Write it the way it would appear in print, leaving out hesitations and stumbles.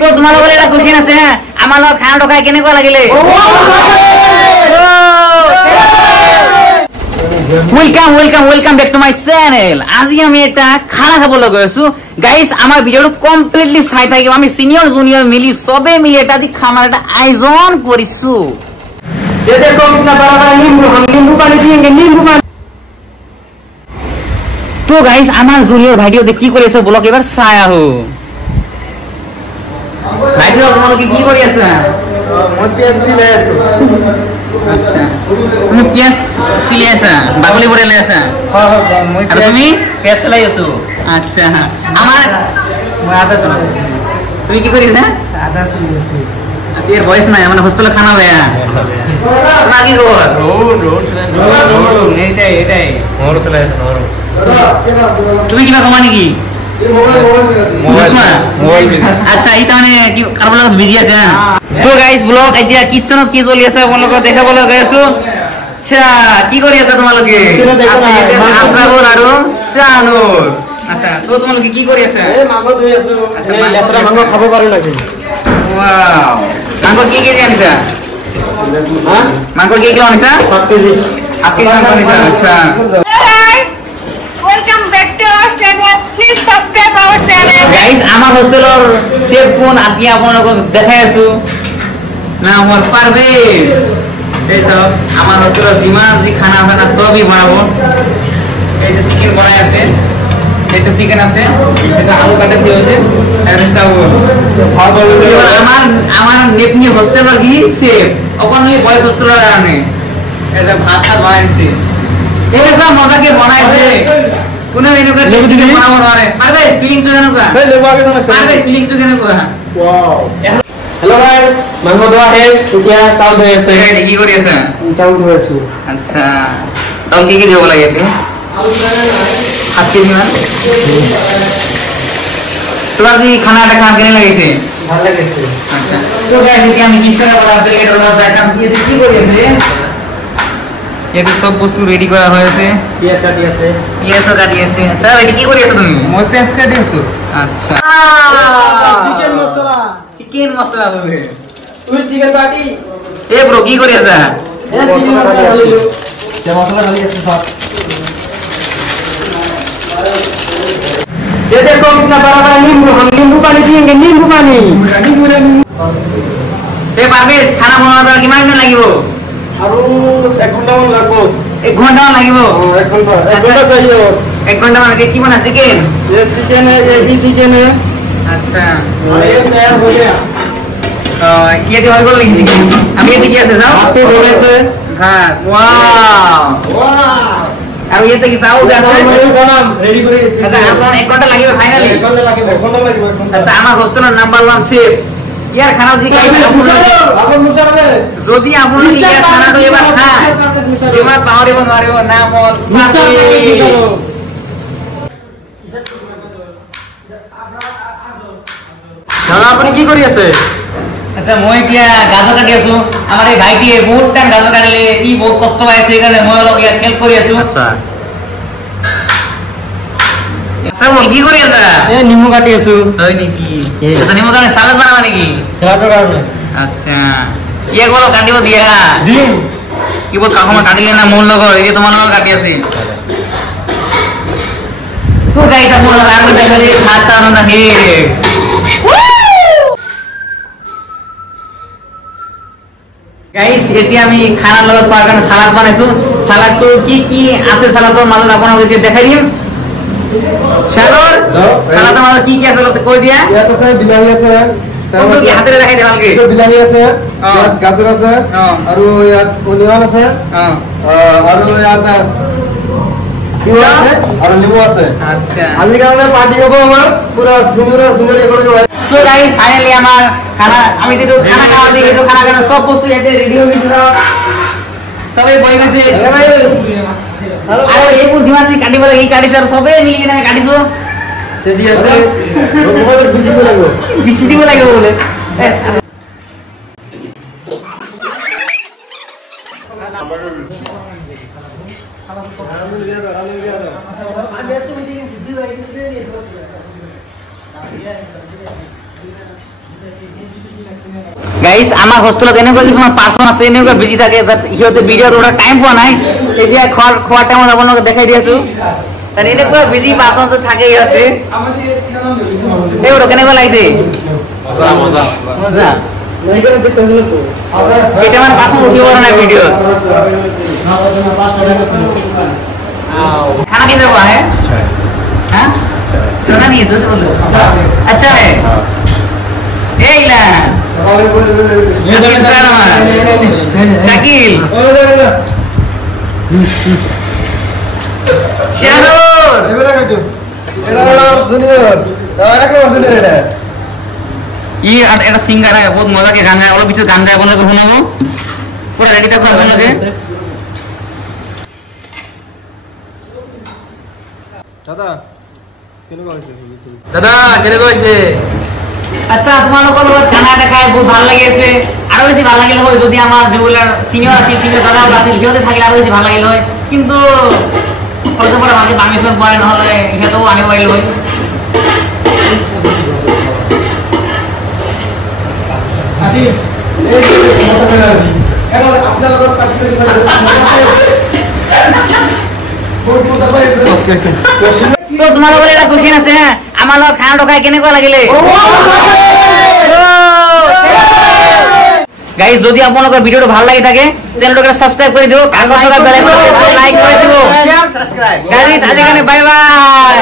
তো তোমালোকৰ এটা কোৱেশ্চন আছে হা আমাৰ লগত খানা টকাই কেনেকুৱা লাগিলে welcome back to my channel आज আমি এটা খানা খাবলৈ গৈ আছো গাইস আমাৰ ভিডিওটো কমপ্লিটলি চাই থাকিব আমি সিনিয়ৰ জুনিয়ৰ মিলি সবে মিলি এটা দি খানাৰ এটা আয়োজন কৰিছো ये देखो कितना बड़ा बड़ा नींबू हम नींबू पानी पिएंगे नींबू पानी तो गाइस আমাৰ জুনিয়ৰ ভিডিও দেখি কি কৰি আছে ব্লগ এবাৰ চাই আহো ভিডিও তোমালোকে কি কৰি আছা মই পিয়াজ সিলাই আছো আচ্ছা তুমি পিয়াজ সিলাই আছা বাকলি পরে লে আছা মই আর তুমি পিয়াজ সিলাই আছো আচ্ছা আমার মই আদা সিলাই আছো তুমি কি করিস আদা সিলাই আছো আচ্ছা এর ভয়েস নাই মানে হোস্টেলে খানা বেয়া তোমার কি খবর রোড এটাই মোর সিলাই আছো মোর তুমি কিবা কমা নাকি আচ্ছা এই মানে কি কারবল বিজি আছে তো গাইস ব্লগ এতিয়া কিচেনত কি চলি আছে আপোনালোকক দেখাবলৈ গৈ আছো আচ্ছা কি কৰি আছে তোমালোকে আশ্ৰাবল আৰু শানুৰ আচ্ছা তো তোমালোকে কি কৰি আছে এই মাংস ধুই আছো আচ্ছা লেতৰা মাংস খাব পাৰো নাকি ওয়াও মাংস কি আনিছা হ্যাঁ মাংস কি আনিছা 7 কেজি 8 কেজি মাংস আনিছা আচ্ছা Welcome back to our channel. Please subscribe our channel. Guys, আমার হোস্টেলর শেফ কোন আপনি আপনাদের দেখাই আছো না আমার পারভেজ এই সব আমার হোস্টেলর দিমা জি খানা খানা সবই বানাবো এই যে চিকেন বানাই আছে এই তো চিকেন আছে এটা আলু কাটা দিয়ে আছে আর সব আমার নেপনি হোস্টেলর কি শেফ ওখানে বয়স হোস্টেলর কারণে এটা ভাত বানাইছে এটা মজাকে বানাইছে কোন এনকা লেবু বানাবো না পারবে ফিলিংস তো জানো কা এই লেবু আগে তো না পারবে ফিলিংস তো জানো কা ওয়াও হ্যালো গাইস মাংস দোয়া হে এতিয়া চাউল ধুই আছে এই কি কৰি আছে চাউল ধুই আছো আচ্ছা চাউল কি দিব লাগে এতে হাত কেজি মান তোমার কি খানাটা খান কেনে লাগিছে ভালো লাগিছে আচ্ছা তো গাইস এতিয়া আমি কিস করে বলা প্লেট হলো দাম কি কৰি আছে ये तो सब वस्तु रेडी কৰা হয়েছে পিয়াজ কাটি আছে আচ্ছা এটা কি কৰি আছো তুমি মই পেস্ট কাটি আছো আচ্ছা চিকেন মশলা বলে তুই চিকেন কাটি এ ব্রো কি কৰি আছা এ চিকেন মশলা ঢালি আছে সব ये देखो कितना बड़ा बड़ा नींबू हम नींबू पानी पिएंगे नींबू पानी ए পারবেশ খানা বনাবার কিমান দিন লাগিব আৰু 1 ঘন্টা মান লাগবো 1 ঘন্টা মান লাগিব 1 ঘন্টা चाहिए 1 घंटा মানে কি বনা চিকেন ये चिकन है ये ही चिकन है अच्छा ये तैयार हो गया ये দিয়ে হয়ে গেল চিকেন আমি এটা কি আছে যাও আপনি বলে আছে হ্যাঁ ওয়াও আর এটা কি চাও আছে বানাম রেডি করে আচ্ছা এখন 1 ঘন্টা লাগবে ফাইনালি 1 ঘন্টা লাগবে আচ্ছা আমার হোস্টেলের নাম্বার 1 শেফ यार खाना जी का आपन मुसारे যদি আপনি ইয়ার খানা তো এবার খায় এবার পাওয়ারে বনারে না মল দাদা আপনি কি কৰি আছে আচ্ছা মই এতিয়া গাজৰ কাটি আছো আমাৰ এই ভাইটিয়ে বহুত টাইম গাজৰ কাটিলে ই বহুত কষ্ট পাইছে সেইকাৰণে মই অলপ ইয়াত হেল্প কৰি আছো আচ্ছা আচ্ছা বল কি কৰি আছা এ নিমু কাটি আছো হয় নেকি আচ্ছা নিমু কাটি সালাদ বানাবা নেকি সালাদৰ কাৰণে আচ্ছা ইয়ে গলো কাটিব দিয়া জি কি বল কাকমা কাটিলে না মন লগৰ এই তোমাৰ লগৰ কাটি আছে তো গাইস আপনাৰা আৰ দেখালে ভাত চানো না হে গাইস এতিয়া আমি খানাৰ লগত পাৰ কাৰণে সালাদ বনাইছো সালাদটো কি আছে সালাদৰ মাজত আপোনাক এতিয়া দেখাই দিম শানুর সালাদের মধ্যে কি কি আছে বলতে কই দিয়া ইয়াত আছে বিলাহী আছে তারপর কি হাতে দেখাই দে ভালকে তো বিলাহী আছে ইয়াত গাজর আছে আর ইয়াত অনিয়ন আছে আর ইয়াত তিল আছে আর লেবু আছে আচ্ছা আজকে কারণে পার্টি হবে আমার পুরো সুন্দর করে ভাই সো গাইস ফাইনালি আমার খানা আমি যেটো খানা খাওয়া দিই এটো খানা খানা সব বস্তু এতে রেডি হয়ে গেছে সবাই বই গেছে আরে এই বুদ্ধিমান দি কাটি বলে এই কাটি স্যার সবে মিলি কিনা কাটিছো সেদি আছে ওপরে বিসি দিব লাগে বলে গাইস আমাৰ হোস্টেলত এনেকুৱা কিছুমান পাৰ্সন আছে এনেকুৱা বিজি থাকে সিহঁতে ভিডিঅ' ওটা টাইম পোৱা নাই এতিয়া খোৱা টাইমত আপোনালোকে দেখাই দি আছো আৰু এনেকুৱা বিজি পাৰ্সন থাকে সিহঁতে এইবোৰ কেনেকুৱা লাগিছে মজা কেইটামান পাৰ্সন উঠিব পৰা নাই ভিডিঅ'ত खाना किधर हुआ है हाँ सुना नहीं है तो बोलो अच्छा है ये इलान ये दूसरा नाम शकील क्या रोड ये वाला कटो ये एक सिंगर है बहुत मजा के गाना है और पीछे गाना है बोलो तो सुनो पूरा रेडी तक कर बोलो के দাদা কেনেকুৱা হৈছে দাদা কেনেকুৱা হৈছে আচ্ছা তোমালোকৰ লগত খানা এটা খাই বহুত ভাল লাগি আছে আৰু বেছি ভাল লাগিল হয় যদি আমাৰ ৰেগুলাৰ সিনিয়ৰ আছিল সিনিয়ৰ দাদাও আছিল সিহঁতে থাকিলে আৰু বেছি ভাল লাগিল হয় কিন্তু কলেজৰ পৰা ভালকে পাৰমিশ্যন পোৱা নহ'লে সিহঁতেও আনিব পাৰিলো হয় তো তোমালোকৰ এটা কোৱেশ্চন আছে আমাৰ লগত খানা টকাই কেনেকুৱা লাগিলে গাইস যদি আপোনালোকৰ ভিডিওটো ভাল লাগি থাকে চেনেলটো সাবস্ক্ৰাইব কৰি দিও কাগজ থকা বেল আইকন লাইক কৰি দিও সাবস্ক্ৰাইব গাইস আজি কাৰণে বাই বাই